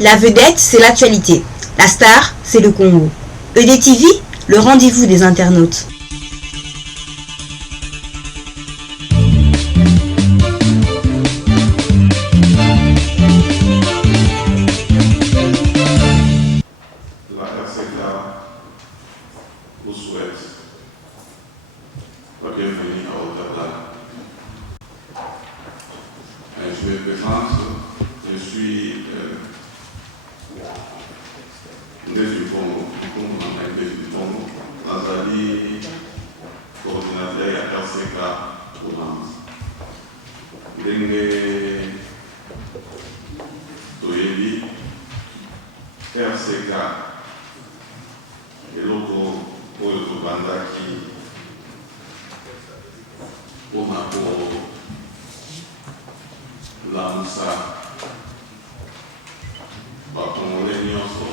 La vedette, c'est l'actualité. La star, c'est le Congo. EDTV, le rendez-vous des internautes. La RCK vous souhaite la bienvenue à Ottawa. Je me présente, je suis du Congo, Nazali, coordinateur à RCK Hollande. Ndenge Toyebi, RCK, eloko oyo tobandaki mpona kolamusa bakongole nyonso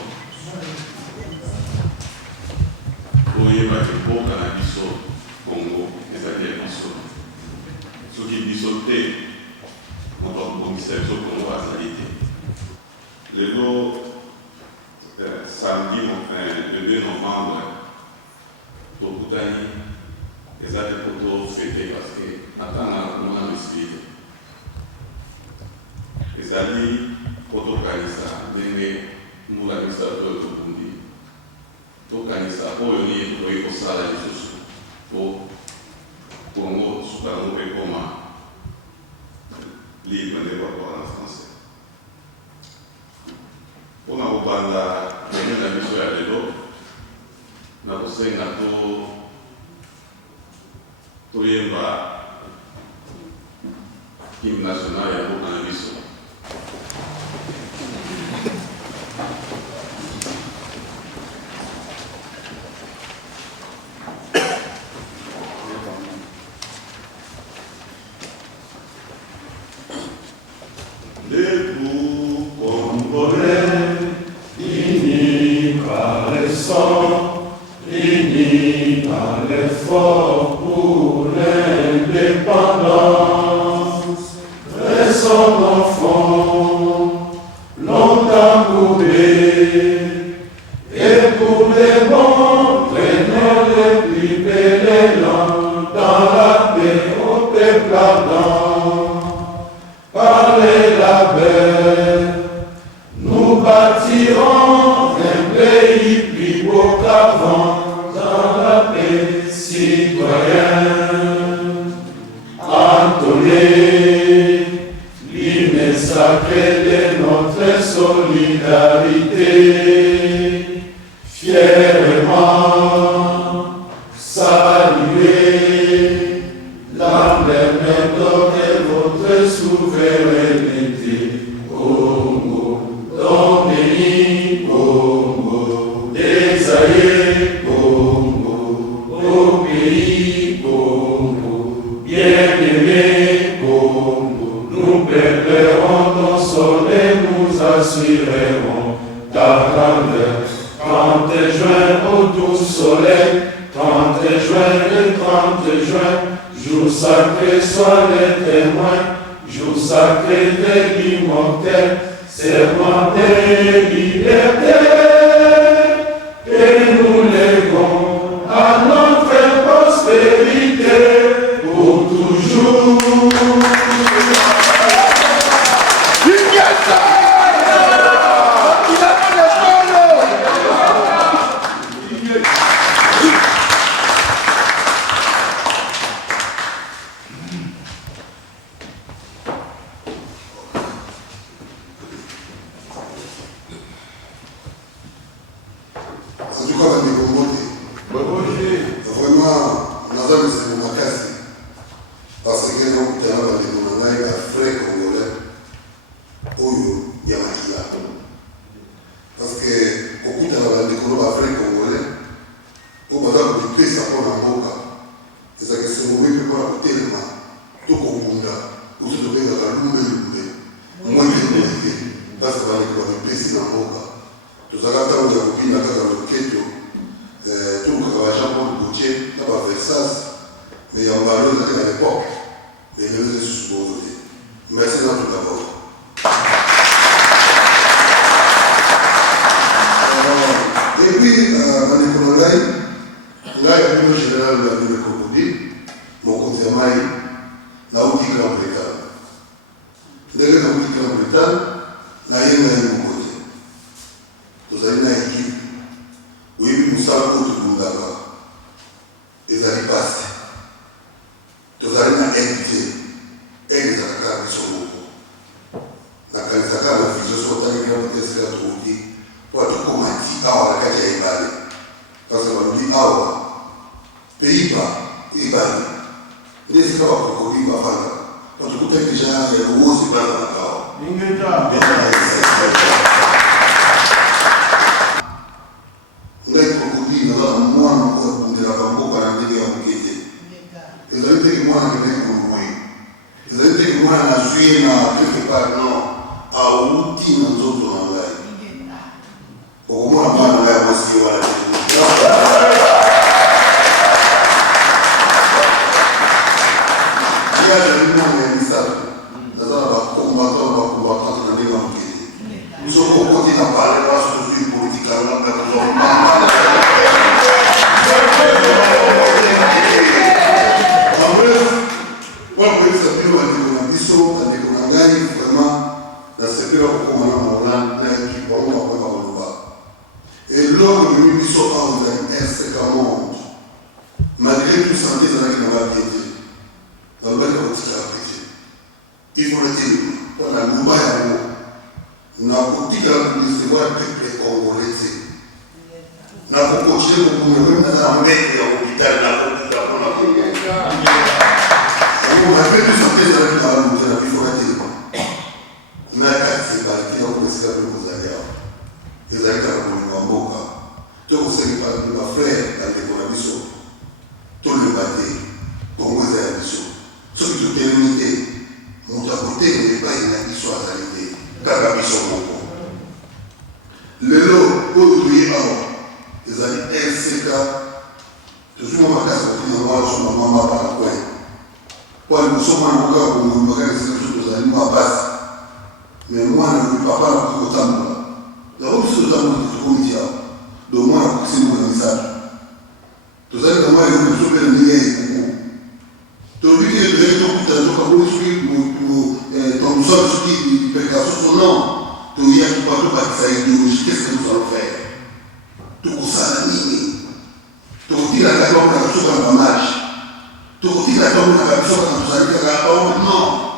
oyeba mboka na biso Congo ezali ya biso soki biso te moto akobongisa biso Congo azali te. Lelo samedi le 2 novembre tokutani ezali poto fete parce que natanga komona misili ezali poto kanisa ndenge mbula misato oyo tobundi tokanisa oyo nini tokoki kosala lisusu po Congo suka yango mpe koma libre nde bakoka na français mpona kobanda mene na biso ya lelo na kosenga toyemba hymne national ya mboka na biso. Debout, Congolais, unis par le sang, unis par l'effort pour l'indépendance. Restons enfants, longtemps courbés, et pour les bons, prenons les plus belles élans dans la paix au peuple ardent. Par les labeurs, nous bâtirons un pays plus beau qu'avant dans la paix citoyenne. Entonner l'hymne sacré de notre solidarité, fièrement saluer l'emblème de votre souveraineté. Congo, don béni, Congo, désaillé, Congo, au pays, Congo, bien-aimé, Congo, nous préparons ton soleil, nous assurerons ta grandeur. 30 juin au doux soleil, 30 juin, le 30 juin, jour sacré, sois le témoin, jour sacré de l'immortel, serment de liberté, et nous léguons à notre postérité pour toujours. En tout cas, on est communauté. Vraiment, nous avons ces moments cassés. Parce que nous avons des frères congolais. Oyo, Yamakia. Parce que, au bout de la frères congolais, au bout de la pièce à mon avocat, c'est que ce moment que pour tellement, tout Kongunda, où se trouve dans la lumbe, moi, parce que on est pièce dans l'avocat. Tout ça, quand on a vu la case de Keto, tout le Jean-Paul Gauthier, là, Versace, mais il y a un ballon à l'époque, mais il y a des sous-bourgeois. Merci d'abord. balobi awa Pays-Bas ebali nde esika bakokoli bafanda batukuta deja ya rose ebanda na kawa ngai kokoli naza na mwana moko abundelaka mboka na ndenge ya mokete ezali teke mwana kende koloi ezali teke mwana nazwi ye na quelque part non auti na nzoto na ngai okomona mwana ngai ya mwasi ye wana azali mwana ya misato naza na bakombatante na ndenge ya mokete soko okoti na pale waso tozwi politika wana koyebisa bino bandeko na biso bandeko na ngai vraiment nasepela kokoma na maolande na ekipe bango bakoyeba koloba eloko ememi biso awa ezali RCK Monde malgré tout santé ezalaki na babie te nalobaki nakotikala pete ifoletelema mpona loba yango nakotikala kodesevoir peuple congolais te nakokontinue kokoma meme naza na mbete ya hôpital nakokuta mpona malgré tout santé ezalaki na bamote na bifoletelema na kati ebaki na komesika mpe kozali awa ezali kaka kolinga mboka to kosengi bafrère bandeko na biso tolemba te kongo eza ya biso soki totelemi te moto akotenge epai na biso azali te kaka biso moko lelo oyo toye awa ezali RCK tozwi mwa makasi kotina mwana so na mwa mapa na kwen po liboso mwana kokaa kongolubaka esika biso tozali mwa basi mais mwana papa nakoki kotambola yango biso totambola tokomiti awa do mwana kokisi mwana misato tozali na mwa eloko biso mpe na ndenge ya ekuku tolobi te toyei tokutana tokaboli soki tondusala soki percassion so non toyaki pa tobakisa idéologie qu'est ce que nous allons faire tokosala nini tokotikaka tomonaka biso kaka bamarche tokotikaka tomonaka biso kaka tozali kaka bao non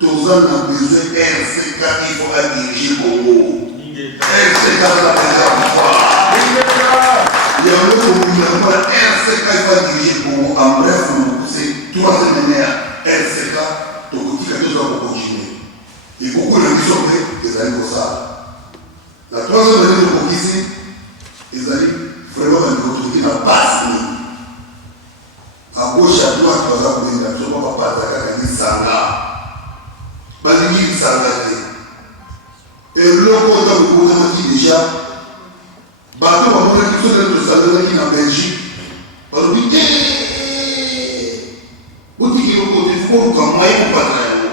toza na besoin RCK il faut adiriger Congo RCK na besoin pouvoir yango kobunda mpona RCK il faut adiriger Congo en bref c'est troisième année RCK tokotika tozoa kocontinue ekoko na biso mpe ezali kosala na troisième année tokokisi ezali vraiment bandeko tokoki na base nini a gauche à droite baza kolinga biso mpo bapaza kaka lisanga balingi lisanga te eloko ntango ekotamaki deja bato bamonaki biso tene tosanganaki na Belgique balobi te otiki eloko te fokoluka mwaye kopatala yango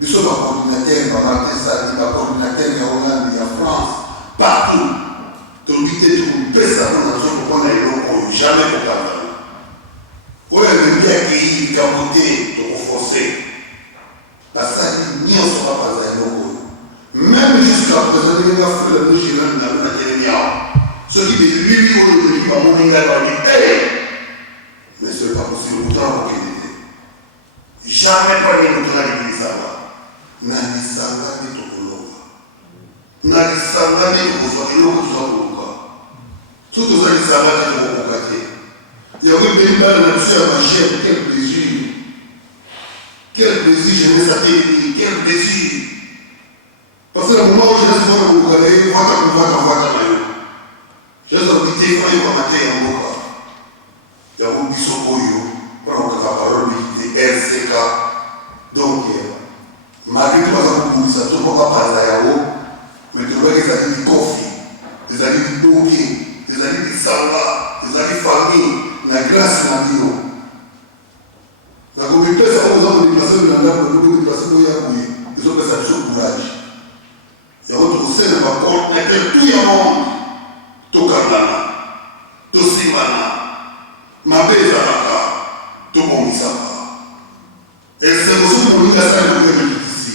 biso bacoordinateur bamartin sali bacoordinateur ya Hollande ya France partout tolobi te tokopesa mpona nzoto mpona eloko oyo jamais kopatala oyo ememi akei likambo te tokoforce basali nyonso bapanza eloko oyo même jusqu'à présent ndenge nga fula nogirani nalo na telemi awa soki belili oyo eleki bamoni ngai balobi mais ce n'est pas possible pourtant kokende te jamais pas nini tozaliki lisanga na lisanga nde tokoloba na lisanga nde tokozwa eloko toza koluka so toza lisanga te tokokoka te yango ebeli bana na biso ya magere quel plaisir jeunesse atelemi quel plaisir parce que na moment oyo jeunesse wana koluka na ye vata na yo jeunesse alobi te fayoka te ya mboka yango biso oyo mpona kokaka parole te RCK donc malgré to baza kobundisa to mpo bapanza yango mais tolobaki ezali likofi ezali liboke ezali lisanga ezali famille na grâce na bino nakobipesa oyo oza kodeplase na ndako nakoki kodeplase boya boye ezopesa biso courage yango tokosena bacoordinateur tout ya monde tokangana tosimbana mabe ezalaka tobongisaka esengo soki molingi asali kokemelitisi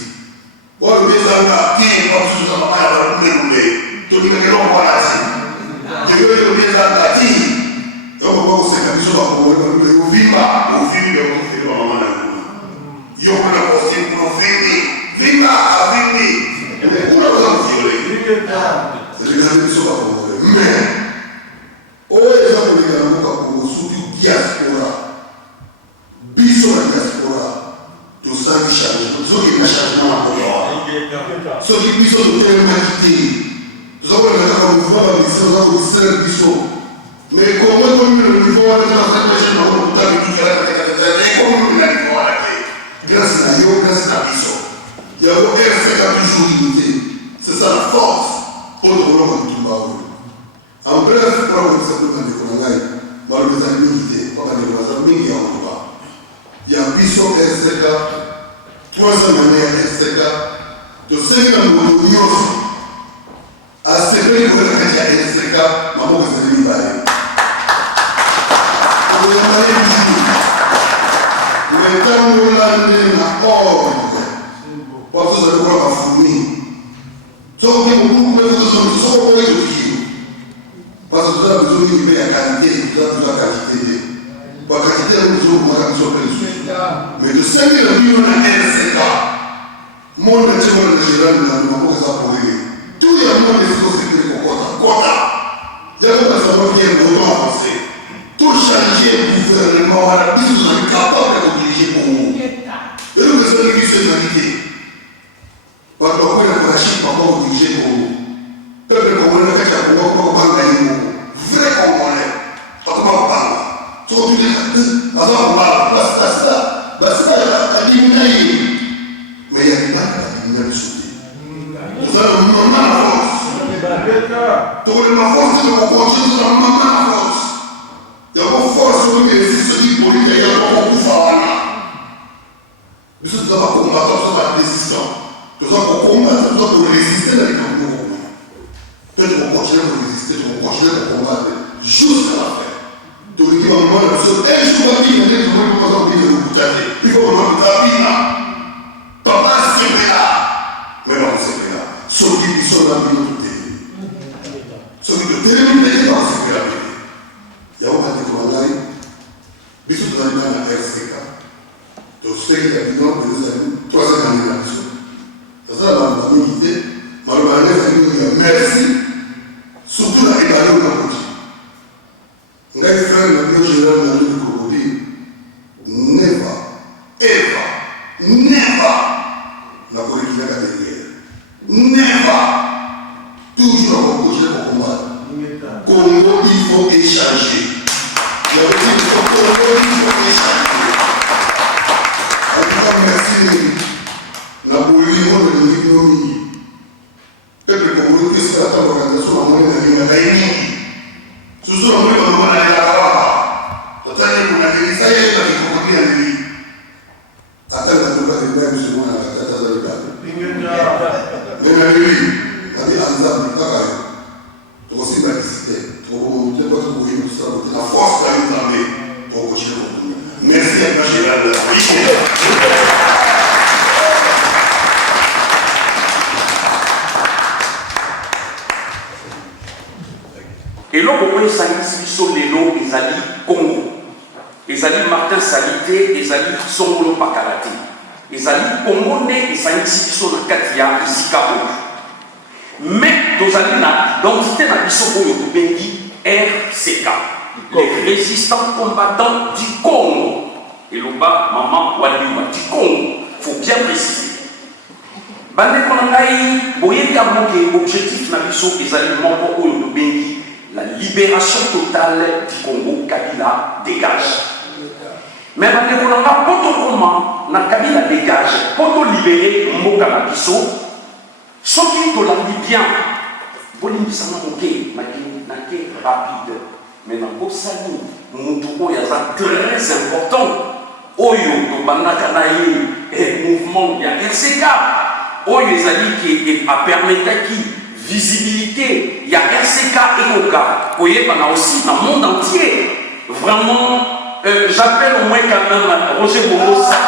oyo bezanga ti bamosusuza mama ya balumelumbe tolingaka eloko wana ti jeyoyo bezanga ti yango bakoseka biso bakongole balumbe ovimba ovimbi yakofeli bamama na kuna yo kuna kosti kuna ovimbi vimba avimbi kuna baza koviole elingali biso bakongole mais soki biso totelemaki te tozakoleka kaka mouvement bamisi oza komisala biso mais kongo ekomi na niveau wana tonazapeche nango motami tukelaka tekatezane ekomi na niveau wana te grâce na yo grâce na biso yango RCK toujours unité c'est ça la force oyo tokolaka bitumba oyo en bref mpona kokisa mpe bandeko na ngai balobi ezali mingi te mpo bandeko baza mingi ya koloba ya biso RCK troisième année ya RCK tosengi na ngolo nyonso asepeli koyela kati ya RCK maboko ezali mibale oyambale bijou metambola nde na ordre waso ozali kola bafumi soki motuku mpe soko oyo tokilo parce que toza besoin mingi mpe ya qualité toza besoin quantité te bakantité yango tozokomaka biso mpe lisusu mais tosengi na bino na RCK monde entier wana na général na maboko eza polele tout ya monde ezikosekeli kokota kota yakokazama bien moto avancé tout changer gouvernement wana biso tozali capable ya kodirige bongo eloko ezali biso ezali te bato bakwena konachine bakwa kodirige bongo peuple congolais kati ya bongo bakobanga ye moko vrai congolais bakoma kobanga sokotudeka aza kobala basita basita adimina ye mais ya libanda badimina biso te oza na mama na force tokolema force te tokokontinue toza na mama na force yango force oyo mesi soki polite yango kokufa wana biso toza bakombata toza badésistant toza kokombata toza koresiste na likambo moko pe tokokontinue koresiste tokokontinue kokombate jusqu'à la fin tolingi bamama na biso un jour babina nde tokokoza kobina lokuta te ifo bamama babina papa sepela me bakosepela soki biso na bino totelemi soki totelemi pete bakosepela pete yango bandeko na ngai biso tozali na RCK toseki ya bino ezali troisième année na biso tozala banda mingi te maloba yango ezali mingi ya merci surtout na ebale oyo nakoti ngai frère na bino général na loni crocodile never ever never nakorekinaka derrière never toujours nakokoje kokombata Congo il faut échanger Congo il faut échanger en tout cas merci na bolingo na lingi bino mingi peuple congolais esala ta organisation na moni na lingaka ye mingi susu na moni baloba na yelaka waka totali konadelisa ye na kikokoli ya ndeli atanga toka lema ya biso mwana na kata za libale mena leli nabi anzambe kaka yo tokosimba lisite tokomonte po tokoyini tosala kote na force na yo nzambe tokokochile kokunda merci ya magéral eloko oyo esangisi biso lelo ezali Congo ezali Martin Salite ezali Songolo Pakala te ezali Congo nde esangisi biso na kati ya esika oyo mais tozali na identité na biso oyo tobengi RCK les résistants combattants du Congo eloba mama waliwa du Congo faut bien préciser bandeko na ngai boyebi ya moke objectif na biso ezali moko oyo tobengi la libération totale du Congo. Kabila dégage. Mais bandeko na nga poto koma na Kabila dégage poto libérer mboka na biso soki tolandi bien bolimbisana moke nake rapide mais na bosani mutu oyo aza très important oyo tobandaka na ye mouvement ya RCK oyo ezali ki apermetaki visibilité, il y a RCK et Oka, vous voyez, aussi dans le monde entier. Vraiment, j'appelle au moins quand même Roger Bobosa.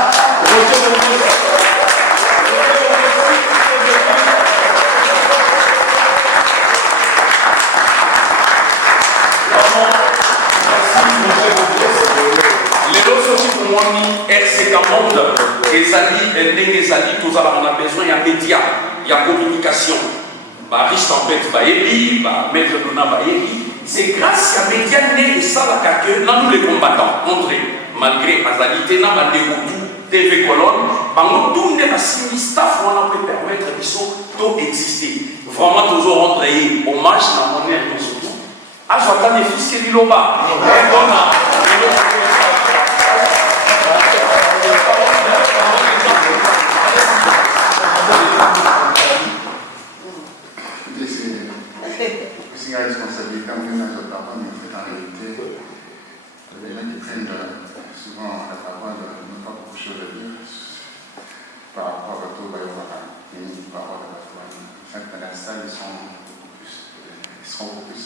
Les autres aussi pour moi, RCK Monde, on a besoin, il y a médias, il y a communication. Riche Tempête Bayebi, Maître Dona Bayebi, c'est grâce à Médiane et ça que nous les combattants, André, malgré Azalité, Nabandé TV Colonne, nous tous les staff, on peut permettre qu'ils sont to exister. Vraiment toujours rendre hommage na monnaie nous surtout. Ah je attends les fils qui liloba. C'est une responsabilité en même temps, mais en fait en réalité, les gens qui prennent souvent la parole n'ont pas beaucoup de choses à dire par rapport à tout, par rapport à la foi. En fait, à l'instant, ils seront beaucoup plus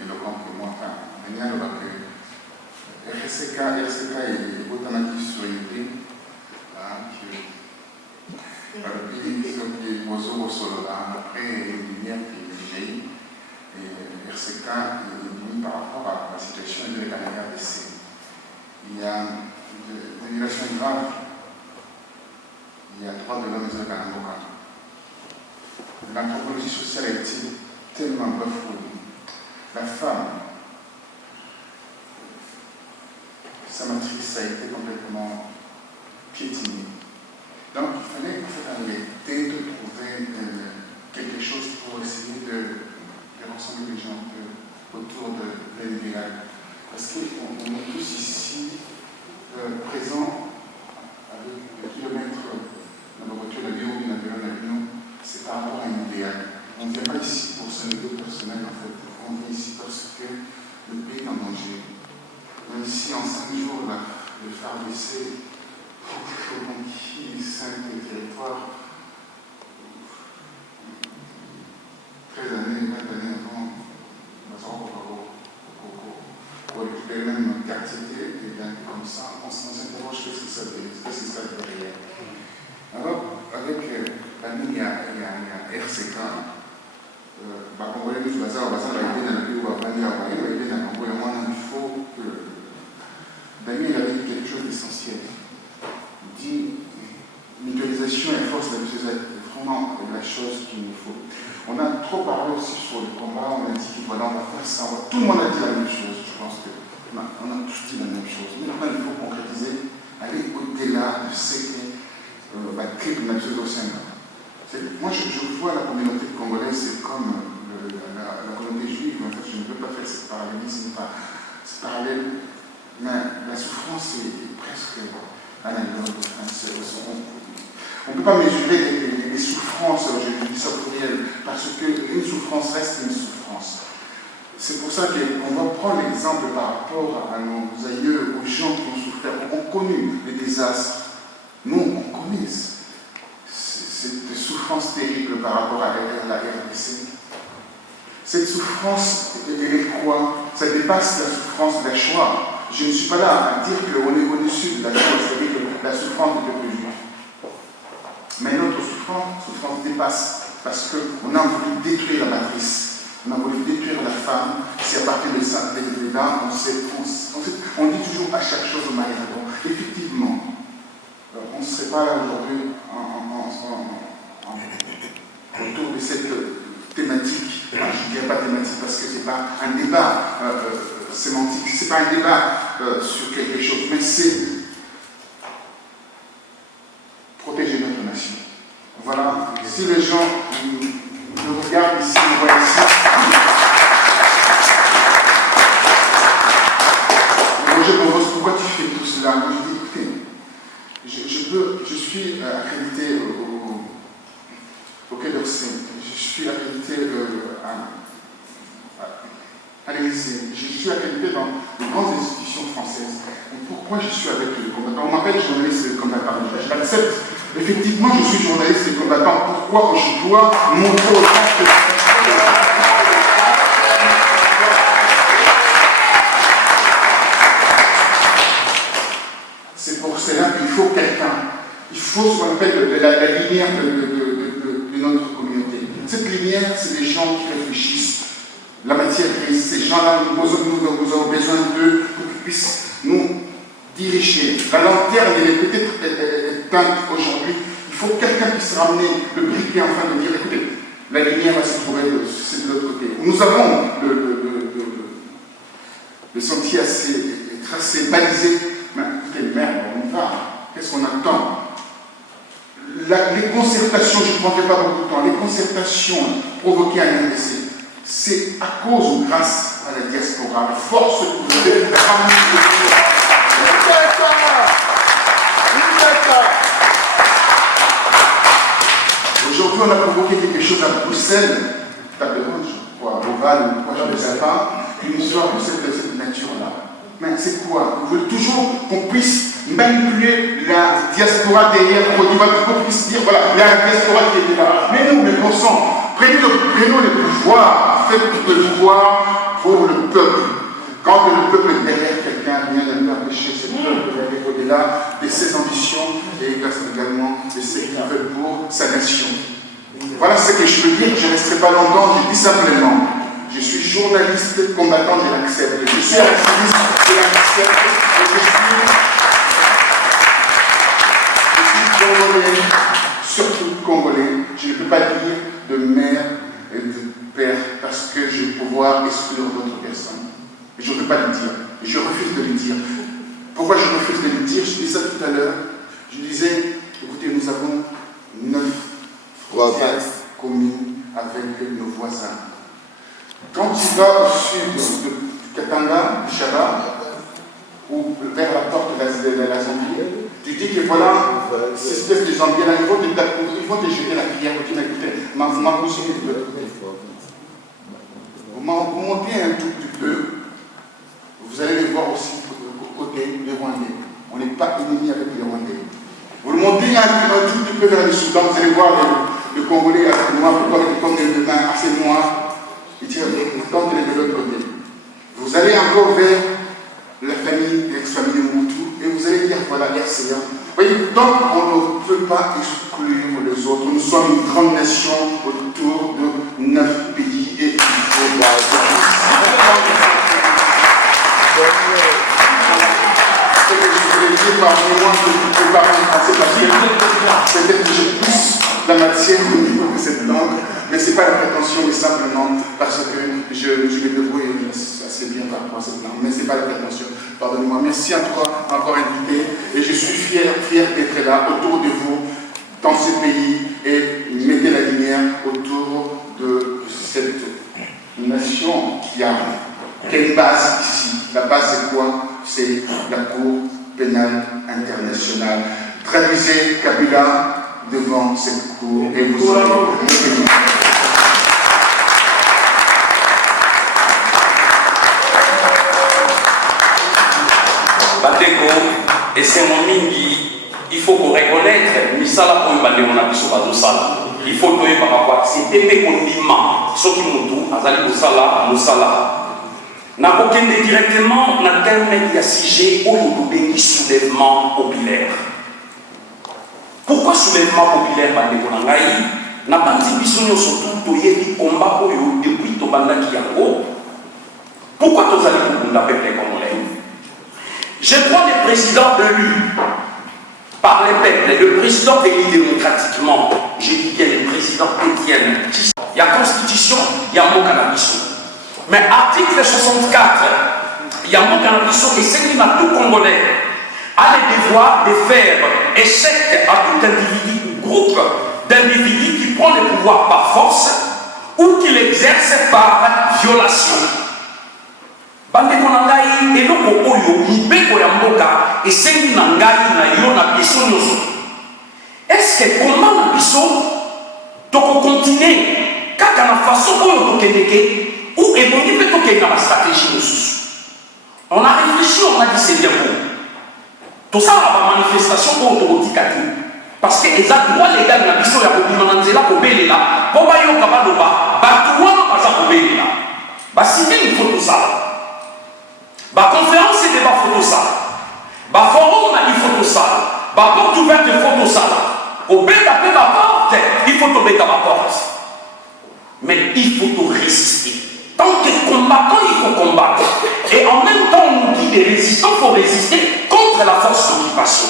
éloquents que moi. Enfin, il y a le que RCK est automatique sur une vie, puis oiseaux au sol, après une lumière qui est et RCK est mis par rapport à la situation de la RDC. Il y a des violations graves. Il y a droit de l'homme et de la morale. L'anthropologie sociale a été tellement bafouée. La femme, sa matrice a été complètement piétinée. Donc il fallait en fait en réalité de trouver quelque chose pour essayer de rassembler les gens autour de l'idéal. Parce qu'on est tous ici présents avec des kilomètres dans la voiture de Léo, c'est par rapport à un idéal. On ne vient pas ici pour son ego personnel en fait. On vient ici parce que le pays est en danger. Même si en 5 jours, le phare baissé pour conquis 5 territoires, 13 années, 20 années avant, pour récupérer même notre quartier et bien comme ça, on s'interroge qu'est-ce qui se passe derrière. Alors, avec l'ami, il y a RCK, Congolais, nous bazar va aider dans le pays où on va aider dans le Congo. Il faut que Damien il avait dit quelque chose d'essentiel. Il dit mutualisation et force d'habitude, vraiment la chose qu'il nous faut. On a trop parlé aussi sur le combat, on a dit voilà, on va faire ça. Tout le monde a dit la même chose, je pense qu'on a tous dit la même chose. Mais maintenant, il faut concrétiser, aller au-delà de ce que la clé de la chose au sein. Moi, je vois la communauté congolaise, c'est comme la communauté juive. En fait, je ne veux pas faire ce parallélisme, c'est parallèle. Mais la souffrance est presque analogue. On ne peut pas mesurer les souffrances, je dis ça pour elle, parce qu'une souffrance reste une souffrance. C'est pour ça qu'on va prendre l'exemple par rapport à nos aïeux, aux gens qui ont souffert, qui ont connu les désastres. Nous, on connaît cette souffrance terrible par rapport à la RDC. Cette souffrance, elle est quoi? Ça dépasse la souffrance de la Shoah. Je ne suis pas là à dire qu'on est au-dessus de la Shoah, c'est-à-dire que la souffrance du peuple juif. Mais notre souffrance dépasse parce qu'on a voulu détruire la matrice, on a voulu détruire la femme. C'est à partir de ça, là, on dit toujours à chaque chose au mari. Effectivement, on ne serait pas là aujourd'hui autour de cette thématique. Je ne dirais pas thématique parce que ce n'est pas un débat sémantique, ce n'est pas un débat sur quelque chose, mais c'est protéger notre nation. Voilà, si les gens nous regardent ici, nous voient ici, moi je propose pourquoi tu fais tout cela. Moi je dis écoutez, je suis accrédité au Quai d'Orsay, je suis accrédité à l'Élysée, je suis accrédité dans de grandes institutions françaises. Et pourquoi je suis avec les combattants? On m'appelle journaliste et combattant, je l'accepte. Effectivement, je suis journaliste et combattant. Pourquoi je dois montrer aux gens que... C'est pour cela qu'il faut quelqu'un. Il faut ce qu'on appelle la lumière de notre communauté. Cette lumière, c'est des gens qui réfléchissent. La matière grise, ces gens-là, nous avons besoin d'eux pour qu'ils puissent nous diriger. La lanterne, elle est peut-être éteinte aujourd'hui. Il faut que quelqu'un puisse ramener le briquet afin de dire, écoutez, la lumière va se trouver de l'autre côté. Nous avons le sentier assez tracé, balisé. Mais écoutez, merde, on y va. Qu'est-ce qu'on attend? les concertations, je ne prendrai pas beaucoup de temps, les concertations provoquées à l'RDC, c'est à cause ou grâce à la diaspora, la force que vous avez ramené. Aujourd'hui, on a provoqué quelque chose à Bruxelles, Taberon, je crois, Oval, je ne sais pas, une histoire de cette nature-là. Mais c'est quoi? Vous voulez toujours qu'on puisse manipuler la diaspora derrière, qu'on puisse dire, voilà, il y a la diaspora qui était là. Mais nous, mais bon sang, prenons le pouvoir, faites le pouvoir pour le peuple. Quand le peuple est derrière quelqu'un, rien ne peut empêcher ce peuple d'aller au-delà de ses ambitions et également de ce qu'il veut pour sa nation. Voilà ce que je veux dire, je ne resterai pas longtemps, je dis simplement, je suis journaliste combattant, je l'accepte. Je suis activiste, je l'accepte. Je suis congolais, surtout congolais. Je ne peux pas dire de mère et de père parce que je vais pouvoir exclure d'autres personnes. Je ne peux pas le dire. Et je refuse de le dire. Pourquoi je refuse de le dire? Je disais ça tout à l'heure. Je disais, écoutez, nous avons 9 frontières communes avec nos voisins. Quand tu vas au sud de Katanga, du Chaba, ou vers la porte de la Zambie, tu dis que voilà, ces espèces de Zambiens là, ils vont te jeter la cuillère, tu m'écoutes, ma cousine est de l'autre côté. Vous montez un tout petit peu, vous allez les voir aussi côté des Rwandais. On n'est pas ennemis avec les Rwandais. Vous montez un tout petit peu vers le Soudan, vous allez voir le Congolais assez noir, comme des mains assez noirs. Quand il est de l'autre côté. Vous allez encore vers la famille, l'ex-famille Moutou, et vous allez dire, voilà, RCA. Vous voyez, donc on ne peut pas exclure les autres. Nous sommes une grande nation autour de 9 pays et il faut ce que je voulais dire, pardonnez-moi, je ne peux pas parler français parce que peut-être que je pousse la matière au niveau de cette langue. Mais ce n'est pas la prétention, mais simplement parce que je me débrouille assez bien par rapport à cette langue. Mais ce n'est pas la prétention. Pardonnez-moi. Merci à toi, encore invité. Et je suis fier d'être là, autour de vous, dans ce pays, et mettez la lumière autour de cette nation qui a quelle base ici. La base, c'est quoi? C'est la Cour pénale internationale. Traduisez Kabila devant cette cour et vous aurez Bateko, et c'est mon mingi, il faut qu'on reconnaître, misala pour une on a pu sur sala. Il faut que par rapport à c'était des condiments, ce qui m'ont dit, azali musala, musala. N'a aucun directement, n'a qu'un mec qui a sigé au béni soulèvement populaire. Pourquoi soulèvement populaire Bandeko Nangaï n'a pas dit surtout toyé combat depuis Tobanda Kiyango. Pourquoi tous allez pour la peuple congolais? Je prends les présidents élus par les peuples, le président élu démocratiquement, je dis bien le président Étienne. Il y a constitution, il y a mon cannabis. Mais article 64, il y a mon cannabis et c'est qui n'a tout congolais a le devoir de faire échec à tout individu ou groupe d'individus qui prend le pouvoir par force ou qui l'exerce par violation. Bandeko nangai eloko oyo mibeko ya mboka esengi nangai na yo na biso nyonso. Est-ce que comment na biso toko continuer kaka na façon oyo tokendeke ou évoluer peut tokende na stratégie mosusu? On a réfléchi, on a dit c'est bien bon. Tout ça la manifestation pour autorotikati parce que les droits légaux na biso ya kobima na nzela kobelela po bayoka baloba bato wana baza kobelela basite il faut tout ça. La conférence et débat photo ça. La forum il faut tout ça. La porte ouverte il faut tout ça. Au bête après la porte, il faut tomber dans la porte. Mais il faut tout résister. Tant que combattant, il faut combattre. Et en même temps, on nous dit des résistants, il faut résister contre la force d'occupation.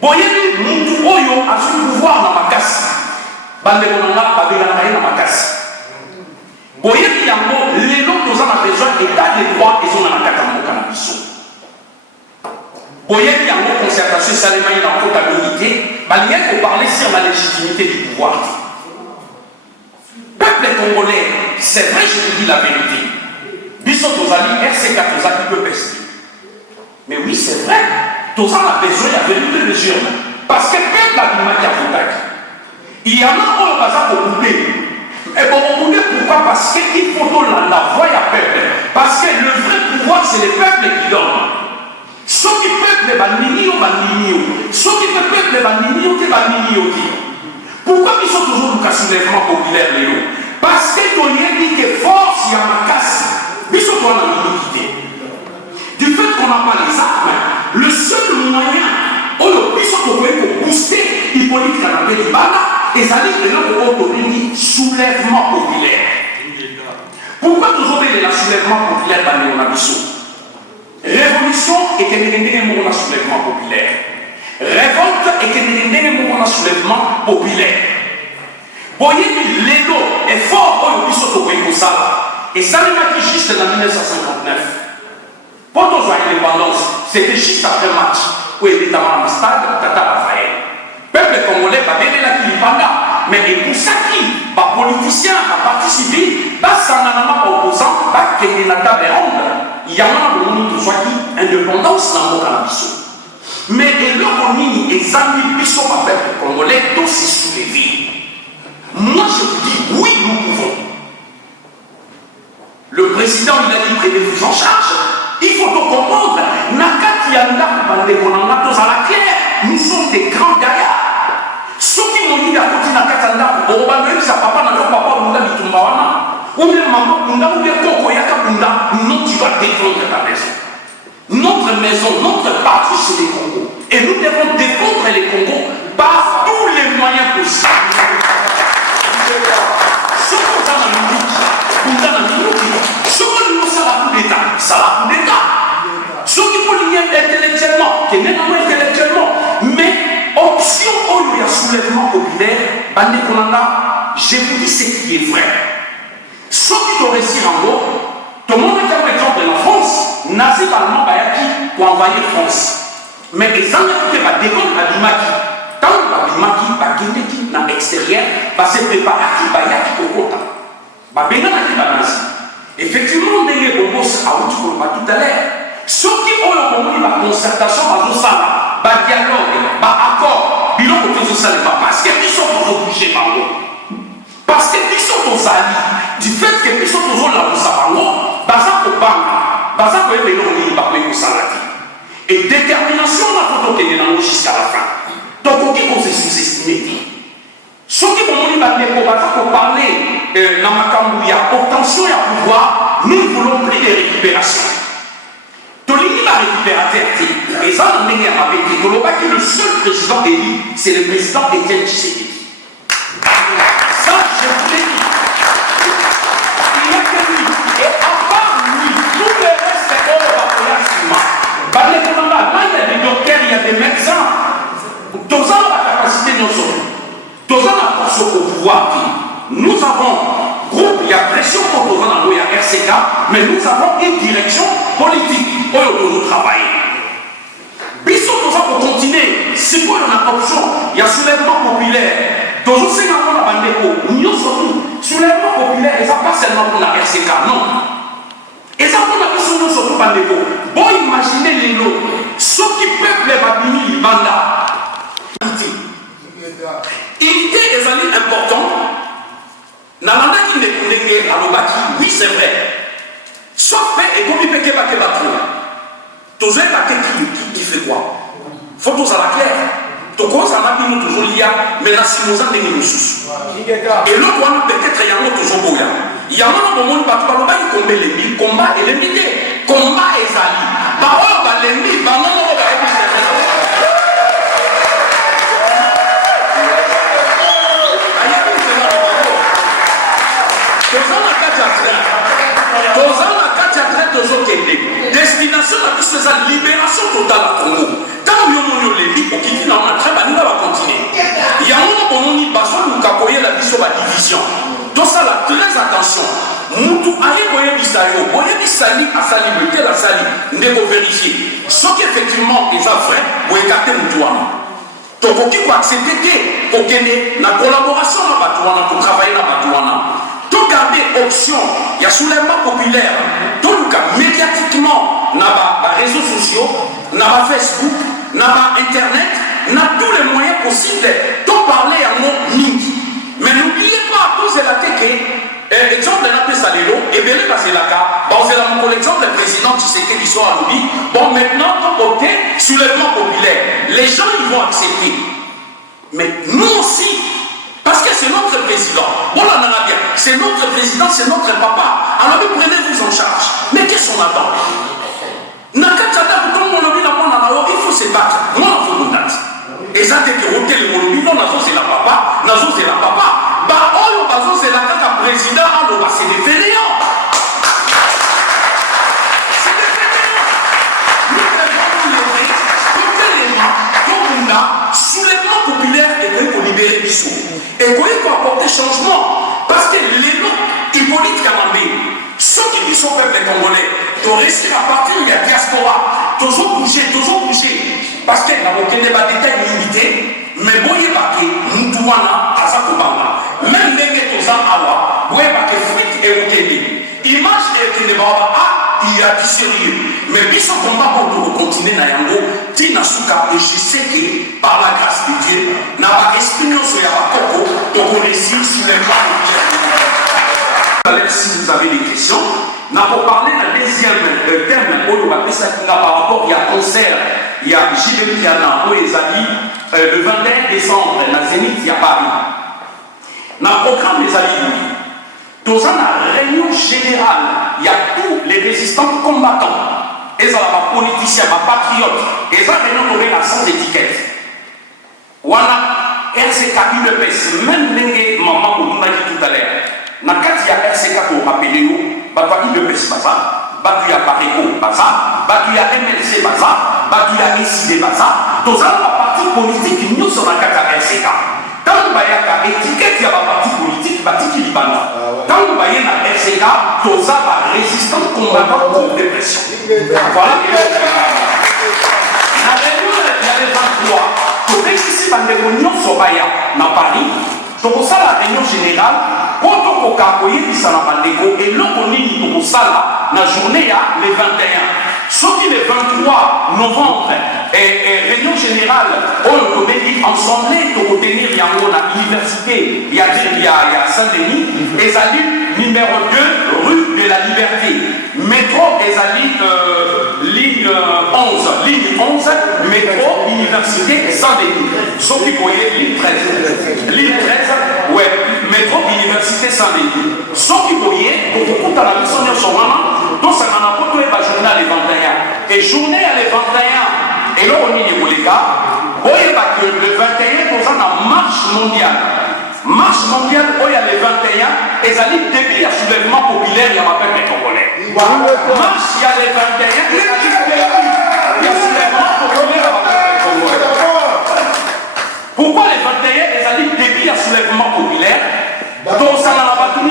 Boyeli, Moutou Oyo a su pouvoir dans ma casse. Bandekonanga, Babelanaï dans ma casse. Boyeli Yango, les gens nous en besoin état de droit et sont dans la Katamo Canabiso. Boyeli Yango, concertation, Salémaï dans la comptabilité, balingue pour parler sur la légitimité du pouvoir. Peuple congolais, c'est vrai, je te dis la vérité. Bissot Tozali, RC4 Tozali peut pester. Mais oui, c'est vrai. Tozali a besoin de vérité de Dieu. Parce que peuple a du mal à contact. Il y en a qui ont besoin de couper. Et pour couper, pourquoi? Parce qu'il faut la voix à peuple. Parce que le vrai pouvoir, c'est le peuple qui donne. Ceux qui peuple va nini. Ceux qui peuple va nini. Pourquoi ils sont toujours dans le soulèvement populaire, Léo? Parce que tu as dit que force, il y a ma casse. Ils sont dans la minorité. Du fait qu'on n'a pas les armes, le seul moyen, on a pour booster les politiques dans la Bana, et ça dit que l'on a soulèvement populaire. Pourquoi toujours il y a un soulèvement populaire dans les Onabissou? Révolution et que nous avons un soulèvement populaire. Révolte et que nous avons un soulèvement populaire. Vous voyez, l'ego est fort pour le puissant au pays comme ça. Et ça n'est pas juste en 1959. Pour nous avoir l'indépendance, c'était juste après le match où il était dans le stade Tata Raphaël. Peuple congolais va donner la Kilipanda. Mais et pour ça qui, les politiciens, les partis civils, les opposants, les Nata Béronde, il y a un moment où il y a indépendance dans le cannabis. Mais et là, on y est amis Bissot par peuple congolais, tous se soulever. Moi, je vous dis, oui, nous pouvons. Le président, il a dit, prenez-vous en charge. Il faut donc comprendre. Nakati Yanda, à la claire, nous sommes des grands gaillards. Ceux qui m'ont dit à côté Nakati Yanda, on va dire que ça papa n'a pas papa, on a dit Tumbawana. Ou même maman, on a dit Kokoyaka Bunda, non, tu vas défendre ta maison. Notre maison, notre patrie, c'est les Congos. Et nous devons défendre les Congos par tous les moyens possibles. Ce qu'on a dans le monde, ce qu'on nous ça la coup d'État, ça la coup d'État. Ce qu'il faut lier intellectuellement, qui n'est pas intellectuellement, mais option où il y a soulèvement populaire, Bandé Konanga, je vous dis ce qui est vrai. Ce qui doit réussir en gros, tout le monde est comme exemple en France, nazi allemand Bayaki pour envahir France. Mais les gens qui ont des dégoûts à Dimaki. Quand on va qui dans l'extérieur, va se préparer à qui Bayaki au côté. Va bien à qui nazi. Effectivement, on est au boss à tout à l'heure. Ceux qui ont la concertation, va dialogue, va accord, bilan que ça n'est pas parce qu'ils sont obligés par nous. Parce qu'ils sont aux alliés. Du fait qu'ils sont toujours là où ça va, baza ko banga, baza ko ebe non ba ko salati. Et détermination na ko tenir jusqu'à la fin. Donc qui qu'on se sous-estimer. Ceux qui vont nous battre ko baza ko parler na makambu ya obtention ya pouvoir, nous voulons plus de récupération. Tolini va récupérateur. Et ça on est avec qui le seul président élu, c'est le président Étienne Tshisekedi. Ça je vous l'ai dit. Et à part lui, tout le reste est hors de la là, il y a des docteurs, il y a des médecins. Tous ans la capacité de nos hommes. Tous ans la force au pouvoir. Nous avons groupe, il y a pression pour tous ans dans le RCK, mais nous avons une direction politique pour nous travailler. Bissot tous ans pour continuer. C'est quoi la option? Il y a soulèvement populaire. Toujours c'est dans la bande nous sommes soulèvement populaire, et ça pas seulement pour la RCK, non. Et ça pour la question nous sommes bande. Bon, imaginez les lots. Ceux qui peuplent les babini, les bandas. Unité est important. Nalanda qui n'est pas à l'obaki, oui c'est vrai. Sauf fait et comme il peut que battre. Toujours qui fait quoi? Faut tous à la claire. Donc on s'en a mis toujours lié, mais là si nous en tenons nous sous. Et l'autre one peut-être il y a un autre toujours pour il y a un moment où il combat et l'ennemi, combat et zali. D'abord l'ennemi, destination de la libération totale à Congo. Quand nous les livres qui finissent dans la trappe, nous allons continuer. Il y a un moment où on a besoin de capoyer la division. Donc ça, là, très attention. Moutou aïe boye bisayo, boye bisali à sa liberté, la sali, ne vérifier. Ce qui effectivement est vrai, boye capter Moutouana. tokoki ko accepter te kokende na collaboration na bato wana ko travailler na bato wana to garder option ya soulèvement populaire to luka médiatiquement na ba réseaux sociaux na ba Facebook na ba internet na tous les moyens possibles to parler à mon mingi. Mais n'oubliez pas à cause de la teke exemple na pesa lelo ebele bazelaka bazela mon exemple le président Tshisekedi biso alobi bon maintenant to côté soulèvement populaire les gens ils vont accepter mais nous aussi parce que c'est notre président voilà on a bien c'est notre président c'est notre papa alors prenez-vous en charge mais qu'est-ce qu'on attend nakatata tout le monde dit il faut se battre moi il faut nous battre et ça c'est que hôtel le non nazo c'est la papa nazo c'est la papa bah oh bazo c'est la kaka président alors bah c'est des fainéants c'est des fainéants nous devons nous lever tout élément tout là soulèvement populaire et pour libérer Bissou et pour apporter changement parce que les noms Hippolyte Kamambé ceux qui sont peuple congolais doivent réussir à partir de la diaspora toujours bouger parce que n'a aucun débat détail limité mais bon il pas que nous devons à Kobamba même les tous en avoir ouais pas que fuite et aucun image et que ne va il y a du sérieux mais puis son combat pour continuer na yango tina suka et je sais que par la grâce de Dieu n'a pas expérience ya bakoko donc réussir sur les plans. Si vous avez des questions, n'a pas parlé d'un deuxième thème où on va par rapport il y a concert, il y a JB Piana où les amis le 21 décembre dans Zénith il y a Paris. Dans le programme des amis, dans une réunion générale, il y a tous les résistants combattants, et ça va politiciens, patriotes, et ça réunion sans étiquette. Voilà RCK UDPS, même les mamans qu'on a dit tout à l'heure. Na kati ya RCK ko rappelé nous bato ya UDPS baza bato ya Pareco baza bato ya MLC baza bato ya SID baza tozala ba parti politique nyonso na kati ya RCK tant bayaka étiquette ya ba parti politique batiki libanda tant baye na RCK toza ba résistant combattant contre dépression voilà na réunion ya le 23 to ici bandeko nyonso baya na Paris donc ça la réunion générale pour tout ça na bandeko et l'on nini pour ça la journée le 21 sauf le 23 novembre et réunion générale on peut dire ensemble pour tenir yango na université il y a Saint-Denis et Zali numéro 2 rue de la Liberté métro et Zali ligne 11 métro université Saint-Denis sauf que vous voyez ligne 13 ouais métro université Saint-Denis sauf que vous voyez pour vous à la mission de son maman donc ça n'a pas tout la journée le 21 et journée à le 21 et là on y est les gars vous voyez que le 21 pour ça la marche mondiale où il y a le 21 et ça dit depuis le soulèvement populaire il y a ma peuple congolais marche il y a le 21 il y a le soulèvement populaire à ma peuple congolais pourquoi le 21 et ça dit depuis le soulèvement populaire donc ça n'a pas tout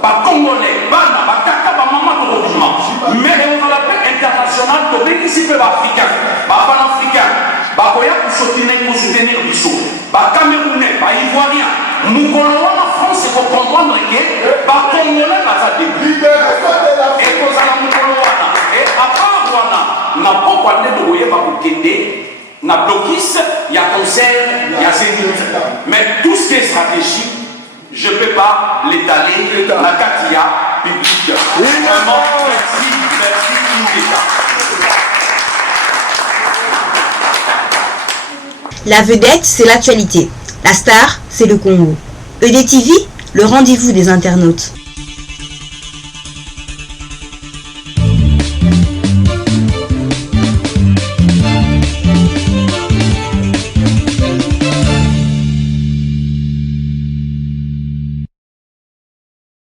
pas congolais pas kaka pas maman mais on a l'appel international to be ici peu africain pas panafricain ba koya pour soutenir biso ba camerounais ba ivoirien mukolo wana France pour comprendre que ba congolais ba ça début et ko ça mukolo wana et après wana na poko ande to boye ba kokende na blocus il y a concert il y a Zénith mais tout ce qui est stratégique je ne peux pas l'étaler la Katia publique. Vraiment, merci, La vedette, c'est l'actualité. La star, c'est le Congo. EDTV, le rendez-vous des internautes.